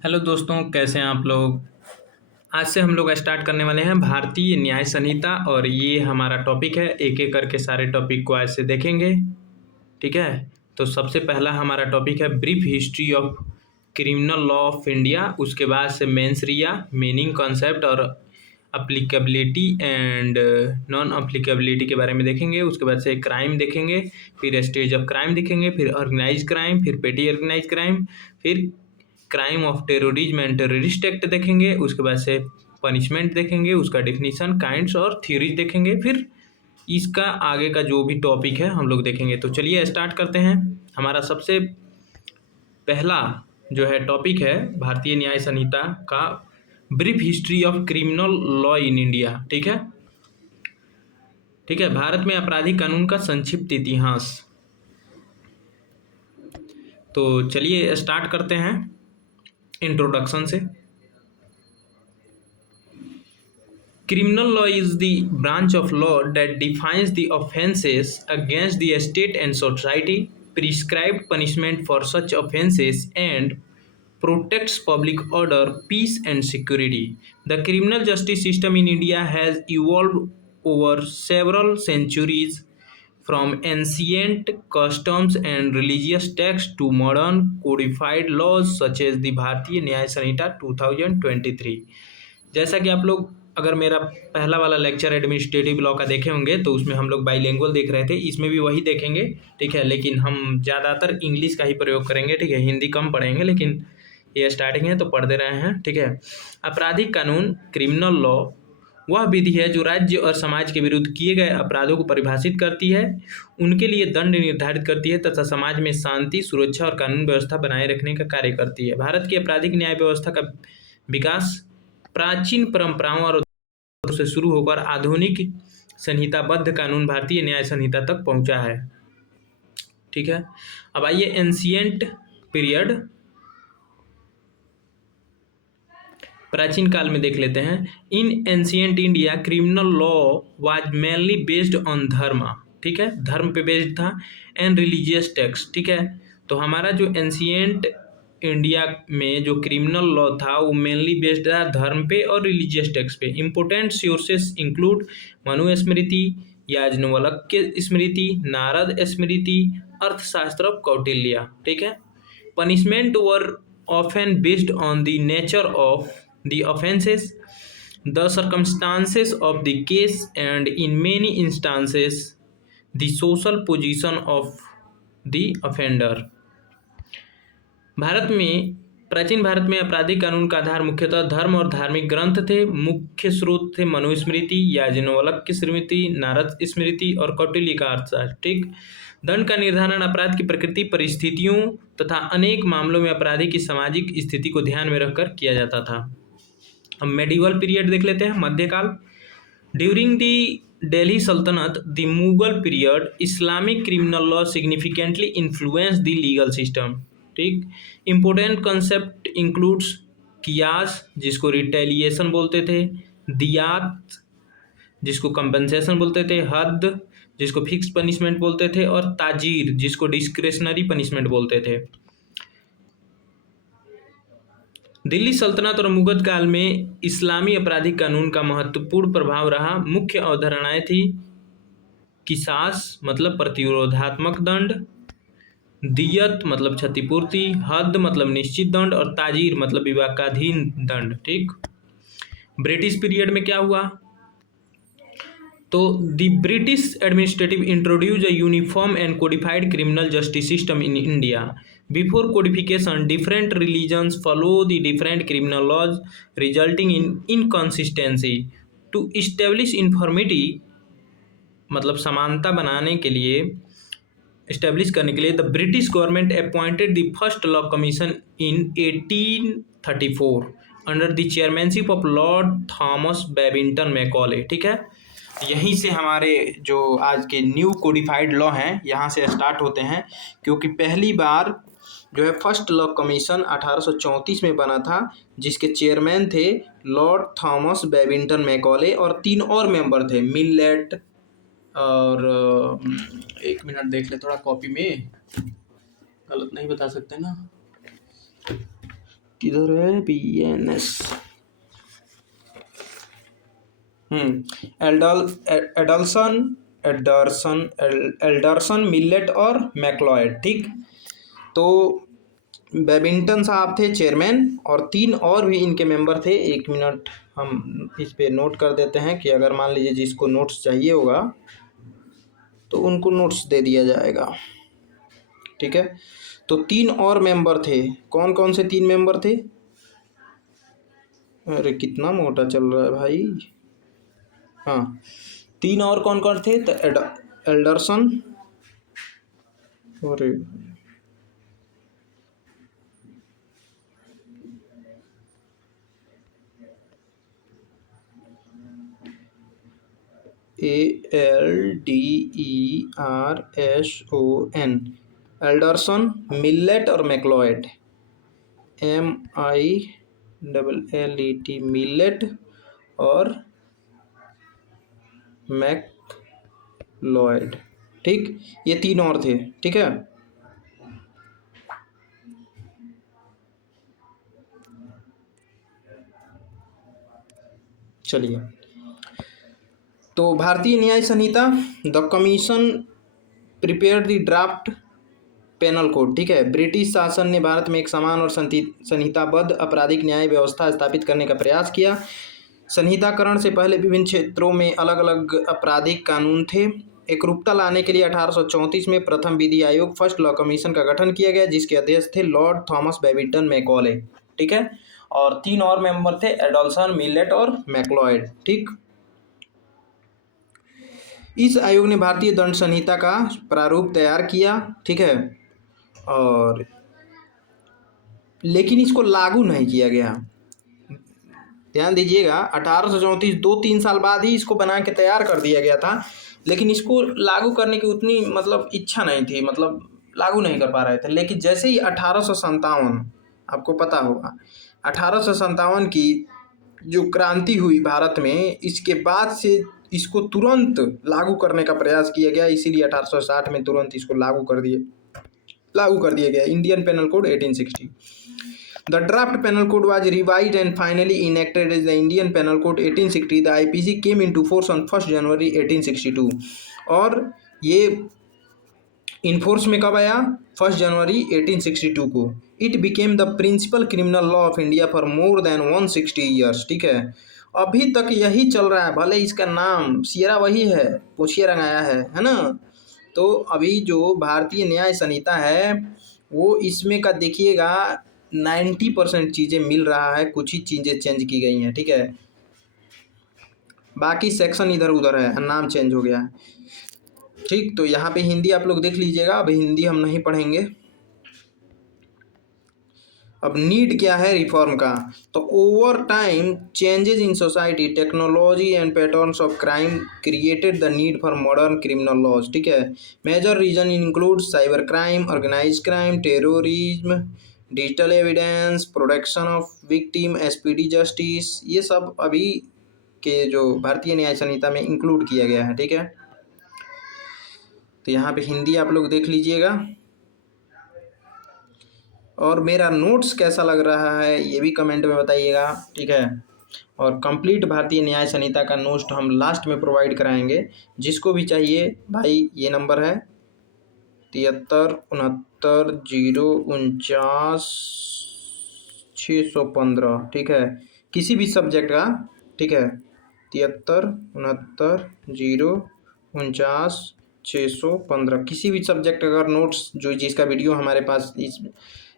Hello दोस्तों, कैसे हैं आप लोग। आज से हम लोग स्टार्ट करने वाले हैं भारतीय न्याय संहिता और ये हमारा टॉपिक है। एक एक करके सारे टॉपिक को आज से देखेंगे। ठीक है। तो सबसे पहला हमारा टॉपिक है brief history of criminal law of India. उसके बाद से मेंस रिया, मीनिंग, कॉन्सेप्ट और अप्लीकेबिलिटी एंड नॉन अप्लीकेबिलिटी के बारे में देखेंगे। उसके बाद से क्राइम देखेंगे, फिर स्टेज ऑफ क्राइम देखेंगे, फिर ऑर्गेनाइज क्राइम, फिर पेटी ऑर्गेनाइज क्राइम, फिर crime of terrorism and terrorist act देखेंगे। उसके बाद से पनिशमेंट देखेंगे, उसका डेफिनीशन, काइंड्स और थ्योरीज देखेंगे। फिर इसका आगे का जो भी टॉपिक है हम लोग देखेंगे। तो चलिए स्टार्ट करते हैं। हमारा सबसे पहला जो है टॉपिक है भारतीय न्याय संहिता का brief history of criminal law in India. ठीक है। ठीक है, भारत में आपराधिक कानून का संक्षिप्त इतिहास। तो चलिए स्टार्ट करते हैं इंट्रोडक्शन से। Criminal law is the branch of law that defines the offenses against the state and society, prescribed punishment for such offenses, and protects public order, peace, and security. The criminal justice system in India has evolved over several centuries, from ancient customs and religious texts to modern codified laws such as the Bharatiya Nyaya Sanhita 2023। जैसा कि आप लोग अगर मेरा पहला वाला lecture administrative law का देखे होंगे तो उसमें हम लोग बाइलिंगुअल देख रहे थे, इसमें भी वही देखेंगे। ठीक है, लेकिन हम ज़्यादातर इंग्लिश का ही प्रयोग करेंगे। ठीक है, हिंदी कम पढ़ेंगे, लेकिन ये स्टार्टिंग है तो पढ़ दे रहे हैं। ठीक है। आपराधिक कानून, क्रिमिनल लॉ, वह विधि है जो राज्य और समाज के विरुद्ध किए गए अपराधों को परिभाषित करती है, उनके लिए दंड निर्धारित करती है तथा समाज में शांति, सुरक्षा और कानून व्यवस्था बनाए रखने का कार्य करती है। भारत की आपराधिक न्याय व्यवस्था का विकास प्राचीन परंपराओं और से शुरू होकर आधुनिक संहिताबद्ध कानून भारतीय न्याय संहिता तक पहुंचा है। ठीक है। अब आइए एंशिएंट पीरियड, प्राचीन काल में देख लेते हैं। इन ancient India criminal law was mainly based on धर्म। ठीक है, धर्म पे बेस्ड था, एंड रिलीजियस टेक्स्ट। ठीक है, तो हमारा जो एंशिएंट इंडिया में जो क्रिमिनल लॉ था वो मेनली बेस्ड था धर्म पे और रिलीजियस टेक्स्ट पे। इंपोर्टेंट सोर्सेस इंक्लूड मनु स्मृति, याज्ञवल्क्य स्मृति, नारद स्मृति, अर्थशास्त्र ऑफ कौटिल्य। ठीक है। Punishment were often based on the nature of the offenses, the circumstances of the case, and in many instances the social position of the offender। Bharat में, प्राचीन भारत में आपराधिक कानून का आधार मुख्यतः धर्म और धार्मिक ग्रंथ थे। मुख्य स्रोत थे मनुस्मृति, याज्ञवल्क्य स्मृति, नारद स्मृति और कौटिल्य का अर्थशास्त्र। ठीक। दंड का निर्धारण अपराध की प्रकृति, परिस्थितियों तथा अनेक मामलों में अपराधी की सामाजिक स्थिति को ध्यान में रखकर किया जाता था। अब मेडिवल पीरियड देख लेते हैं, मध्यकाल। ड्यूरिंग द दिल्ली सल्तनत, the Mughal period, Islamic criminal law significantly influence the legal system. ठीक। इंपोर्टेंट कंसेप्ट इंक्लूड्स कियास, जिसको रिटेलिएशन बोलते थे, दियात, जिसको कंपनसेशन बोलते थे, हद, जिसको फिक्स पनिशमेंट बोलते थे, और ताजीर, जिसको डिस्क्रेशनरी पनिशमेंट बोलते थे। दिल्ली सल्तनत और मुगल काल में इस्लामी आपराधिक कानून का महत्वपूर्ण प्रभाव रहा। मुख्य अवधारणाएं थी किसास मतलब प्रतिरोधात्मक दंड, दियत मतलब क्षतिपूर्ति, हद मतलब निश्चित दंड, और ताजीर मतलब विवेकाधीन दंड। ठीक। ब्रिटिश पीरियड में क्या हुआ, तो the British administrative introduce a uniform and codified criminal justice system in India. Before codification, different religions follow the different criminal laws, resulting in inconsistency. To establish uniformity, मतलब समानता बनाने के लिए, इस्टेब्लिश करने के लिए, the British government appointed the first law commission in 1834 under the chairmanship of Lord Thomas Babington Macaulay. ठीक है, यहीं से हमारे जो आज के न्यू कोडिफाइड लॉ हैं यहाँ से स्टार्ट होते हैं, क्योंकि पहली बार जो है फर्स्ट लॉ कमीशन 1834 में बना था, जिसके चेयरमैन थे लॉर्ड थॉमस बेबिंगटन मैकॉले, और 3 और मेंबर थे, मिलेट, और एक मिनट देख ले थोड़ा कॉपी में, गलत नहीं बता सकते ना। किधर है BNS? एल्डल एडल्सन एडर्सन एल्डरसन, मिलेट और मैक्लॉयड। ठीक, तो बेबिंगटन साहब थे चेयरमैन और 3 और भी इनके मेंबर थे। 1 मिनट हम इस पे नोट कर देते हैं कि अगर मान लीजिए जिसको नोट्स चाहिए होगा तो उनको नोट्स दे दिया जाएगा। ठीक है, तो 3 और मेंबर थे। कौन कौन से 3 मेंबर थे? अरे कितना मोटा चल रहा है भाई। हाँ, 3 और कौन कौन थे? तो एल्डरसन, अरे ALDERSON, एल्डरसन, मिलेट और मैक्लॉयड, MILLET, मिलेट और मैक्लॉयड। ठीक, ये 3 और थे। ठीक है, चलिए, तो Bharatiya Nyaya Sanhita, the commission prepare the draft penal code. ठीक है, ब्रिटिश शासन ने भारत में एक समान और संहिताबद्ध आपराधिक न्याय व्यवस्था स्थापित करने का प्रयास किया। संहिताकरण से पहले विभिन्न क्षेत्रों में अलग अलग आपराधिक कानून थे। एकरूपता लाने के लिए 1834 में प्रथम विधि आयोग, फर्स्ट लॉ कमीशन का गठन किया गया, जिसके अध्यक्ष थे लॉर्ड थॉमस बेबिंगटन मैकॉले। ठीक है, और 3 और मेंबर थे, एडल्सन, मिलेट और मैक्लॉयड। ठीक, इस आयोग ने भारतीय दंड संहिता का प्रारूप तैयार किया। ठीक है, और लेकिन इसको लागू नहीं किया गया। ध्यान दीजिएगा, 1834, 2-3 साल बाद ही इसको बना के तैयार कर दिया गया था, लेकिन इसको लागू करने की उतनी मतलब इच्छा नहीं थी, मतलब लागू नहीं कर पा रहे थे। लेकिन जैसे ही 1857, आपको पता होगा 1857 की जो क्रांति हुई भारत में, इसके बाद से इसको तुरंत लागू करने का प्रयास किया गया। इसीलिए 1860 में तुरंत इसको लागू कर दिया गया, Indian penal code 1860। The draft penal code was revised and finally enacted as the Indian Penal Code 1860. The IPC came into force on 1st January 1862 और ये इन्फोर्स में कब आया? 1 जनवरी 1862 को। It became the principal criminal law of India for more than 160 years. ठीक है, अभी तक यही चल रहा है, भले इसका नाम सियरा वही है, पूछिए रंगाया है ना। तो अभी जो भारतीय न्याय संहिता है वो इसमें का देखिएगा 90% चीज़ें मिल रहा है, कुछ ही चीज़ें चेंज की गई हैं। ठीक है, बाकी सेक्शन इधर उधर है, नाम चेंज हो गया है। ठीक, तो यहाँ पे हिंदी आप लोग देख लीजिएगा, अभी हिंदी हम नहीं पढ़ेंगे। अब नीड क्या है रिफॉर्म का? तो over time changes in society, technology and patterns of crime created the need for modern criminal laws. ठीक है, major reason include cyber crime, organize crime, terrorism, digital evidence, protection of victim, SPD justice, ये सब अभी के जो भारतीय न्याय संहिता में include किया गया है। ठीक है, तो यहाँ पे हिंदी आप लोग देख लीजिएगा, और मेरा नोट्स कैसा लग रहा है ये भी कमेंट में बताइएगा। ठीक है, और कंप्लीट भारतीय न्याय संहिता का नोट्स हम लास्ट में प्रोवाइड कराएंगे। जिसको भी चाहिए भाई, ये नंबर है 736949 615। ठीक है, किसी भी सब्जेक्ट का। ठीक है, 736949 615, किसी भी सब्जेक्ट अगर नोट्स जो जिसका वीडियो हमारे पास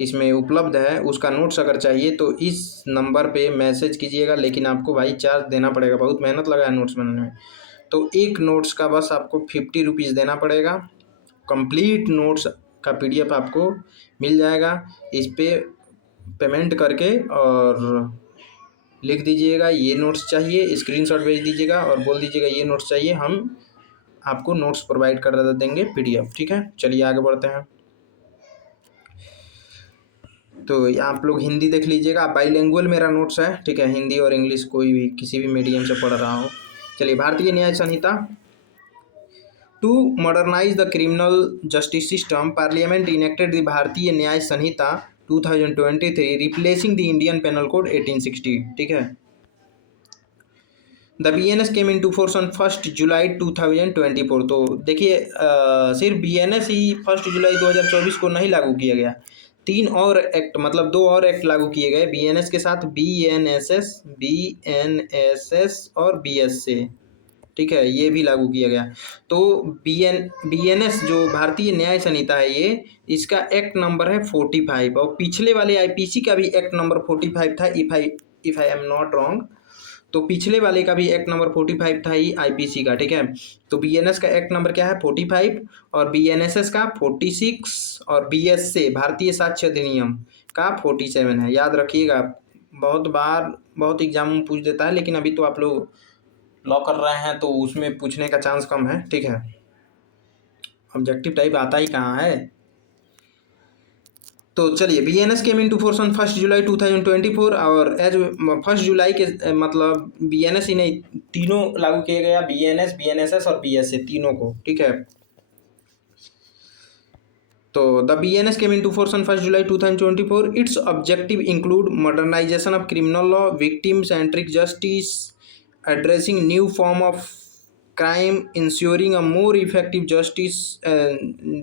इसमें उपलब्ध है उसका नोट्स अगर चाहिए तो इस नंबर पे मैसेज कीजिएगा। लेकिन आपको भाई चार्ज देना पड़ेगा, बहुत मेहनत लगा है नोट्स बनाने में। तो एक नोट्स का बस आपको 50 रुपीज़ देना पड़ेगा। कंप्लीट नोट्स का PDF आपको मिल जाएगा। इस पे पेमेंट करके और लिख दीजिएगा ये नोट्स चाहिए, स्क्रीनशॉट भेज दीजिएगा और बोल दीजिएगा ये नोट्स चाहिए, हम आपको नोट्स प्रोवाइड कर देंगे PDF। ठीक है, चलिए आगे बढ़ते हैं। तो आप लोग हिंदी देख लीजिएगा, बाईलैंग्वेज मेरा नोट्स है। ठीक है, हिंदी और इंग्लिश कोई भी किसी भी मीडियम से पढ़ रहा हो। चलिए, Bharatiya Nyaya Sanhita. To modernize the criminal justice system, parliament enacted the Bharatiya Nyaya Sanhita 2023 replacing the Indian penal code 1860। ठीक है। The BNS came into force on 1 July 2024। तो देखिए सिर्फ BNS ही 1 जुलाई 2024 को नहीं लागू किया गया, 3 और एक्ट मतलब 2 और एक्ट लागू किए गए BNS के साथ, BNSS और BSA। ठीक है, ये भी लागू किया गया। तो BNS जो भारतीय न्याय संहिता है, ये इसका एक्ट नंबर है 45 और पिछले वाले IPC का भी एक्ट नंबर 45 था, if I am not wrong. तो पिछले वाले का भी एक्ट नंबर 45 था ही IPC का। ठीक है, तो BNS का एक्ट नंबर क्या है 45 और BNSS का 46 और BSA भारतीय साक्ष्य अधिनियम का 47 है। याद रखिएगा, बहुत बार बहुत एग्जाम में पूछ देता है, लेकिन अभी तो आप लोग लॉ कर रहे हैं तो उसमें पूछने का चांस कम है। ठीक है, ऑब्जेक्टिव टाइप आता ही कहाँ है। तो चलिए, BNS came into force on 1 July 2024 और एज 1 जुलाई के मतलब BNS ही नहीं, तीनों लागू किया गया, BNS, BNSS और BSA तीनों को। ठीक है, तो the BNS came into force on 1 July 2024। Its objective include modernization of criminal law, victim centric justice, addressing new form of crime, ensuring a more effective justice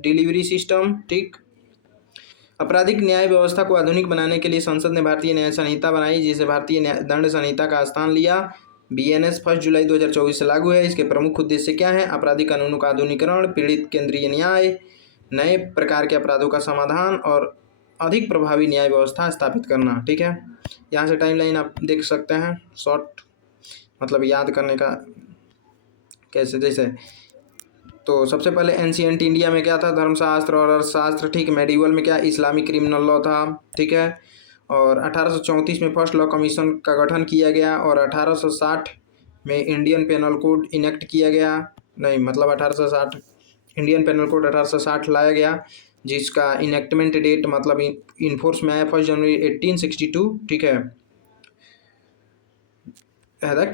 delivery system। ठीक, आपराधिक न्याय व्यवस्था को आधुनिक बनाने के लिए संसद ने भारतीय न्याय संहिता बनाई, जिसे भारतीय दंड संहिता का स्थान लिया। BNS 1 जुलाई 2024 से लागू है। इसके प्रमुख उद्देश्य क्या हैं? आपराधिक कानूनों का आधुनिकीकरण, पीड़ित केंद्रीय न्याय, नए प्रकार के अपराधों का समाधान और अधिक प्रभावी न्याय व्यवस्था स्थापित करना। ठीक है, यहाँ से टाइमलाइन आप देख सकते हैं, शॉर्ट मतलब याद करने का कैसे जैसे। तो सबसे पहले एंशिएंट इंडिया में क्या था? धर्मशास्त्र और अर्थशास्त्र। ठीक, मेडिवल में क्या? इस्लामिक क्रिमिनल लॉ था। ठीक है, और 1834 में फर्स्ट लॉ कमीशन का गठन किया गया और 1860 में इंडियन पेनल कोड इनेक्ट किया गया। नहीं मतलब 1860 इंडियन पेनल कोड 1860 लाया गया, जिसका इनेक्टमेंट डेट मतलब इन्फोर्स में आया 1 जनवरी 1862। ठीक है,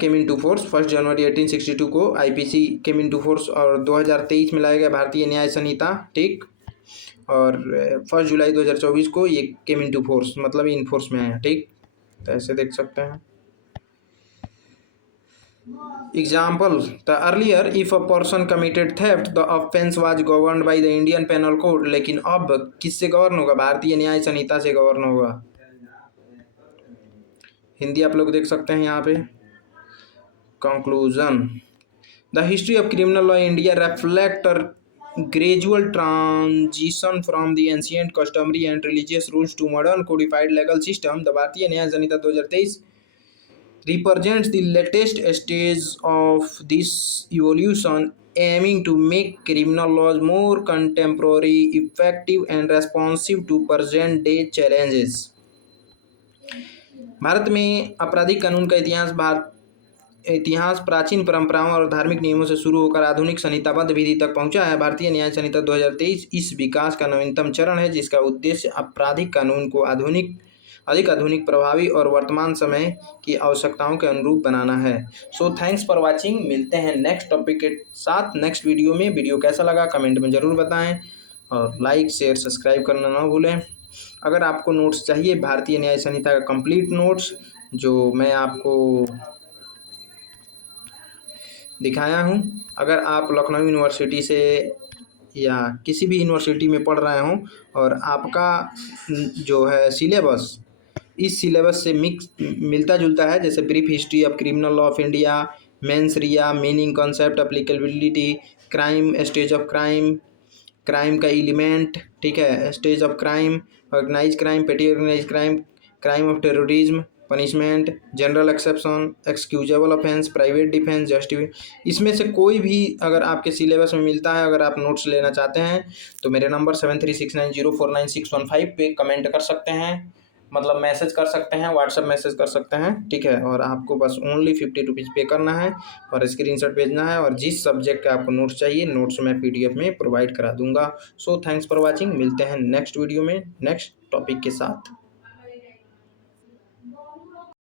केम इन टू फोर्स 1 जनवरी 1862 को IPC came into force और 2023 में लाया गया भारतीय न्याय संहिता। ठीक, और 1 जुलाई 2024 को ये केम इन टू फोर्स मतलब इनफोर्स में आया। ठीक, तो ऐसे देख सकते हैं। Example, the earlier if a person committed theft the offence was governed by the Indian penal code. लेकिन अब किससे गवर्न होगा? भारतीय न्याय संहिता से गवर्न होगा। हिंदी आप लोग देख सकते हैं यहाँ पे। Conclusion, the history of criminal law in India reflect a gradual transition from the ancient customary and religious rules to modern codified legal system. The भारतीय Nyaya Sanhita 2023 represents the latest stage of this evolution, aiming to make criminal laws more contemporary, effective and responsive to present day challenges। Bharat में आपराधिक कानून का इतिहास प्राचीन परंपराओं और धार्मिक नियमों से शुरू होकर आधुनिक संहिताबद्ध विधि तक पहुंचा है। भारतीय न्याय संहिता 2023 इस विकास का नवीनतम चरण है, जिसका उद्देश्य आपराधिक कानून को अधिक आधुनिक, प्रभावी और वर्तमान समय की आवश्यकताओं के अनुरूप बनाना है। So thanks for watching. मिलते हैं नेक्स्ट टॉपिक के साथ नेक्स्ट वीडियो में। वीडियो कैसा लगा कमेंट में ज़रूर बताएं और लाइक शेयर सब्सक्राइब करना ना भूलें। अगर आपको नोट्स चाहिए भारतीय न्याय संहिता का कंप्लीट नोट्स, जो मैं आपको दिखाया हूँ, अगर आप लखनऊ यूनिवर्सिटी से या किसी भी यूनिवर्सिटी में पढ़ रहे हों और आपका जो है सिलेबस इस सिलेबस से मिलता जुलता है, जैसे brief history of criminal law of India, mens rea, meaning, concept, applicability, crime, stage of crime, crime का एलिमेंट, ठीक है, stage of crime, organize crime, petty organize crime, crime of terrorism, punishment, general exception, excusable offence, private defence, justification, इसमें से कोई भी अगर आपके syllabus में मिलता है, अगर आप नोट्स लेना चाहते हैं तो मेरे नंबर 7369049615 पे कमेंट कर सकते हैं, मतलब मैसेज कर सकते हैं, व्हाट्सएप मैसेज कर सकते हैं। ठीक है, और आपको बस ओनली 50 रुपीज़ पे करना है और स्क्रीनशॉट भेजना है, और जिस सब्जेक्ट का आपको नोट्स चाहिए नोट्स मैं PDF में प्रोवाइड करा दूंगा। So thanks for watching. मिलते हैं नेक्स्ट वीडियो में नेक्स्ट टॉपिक के साथ।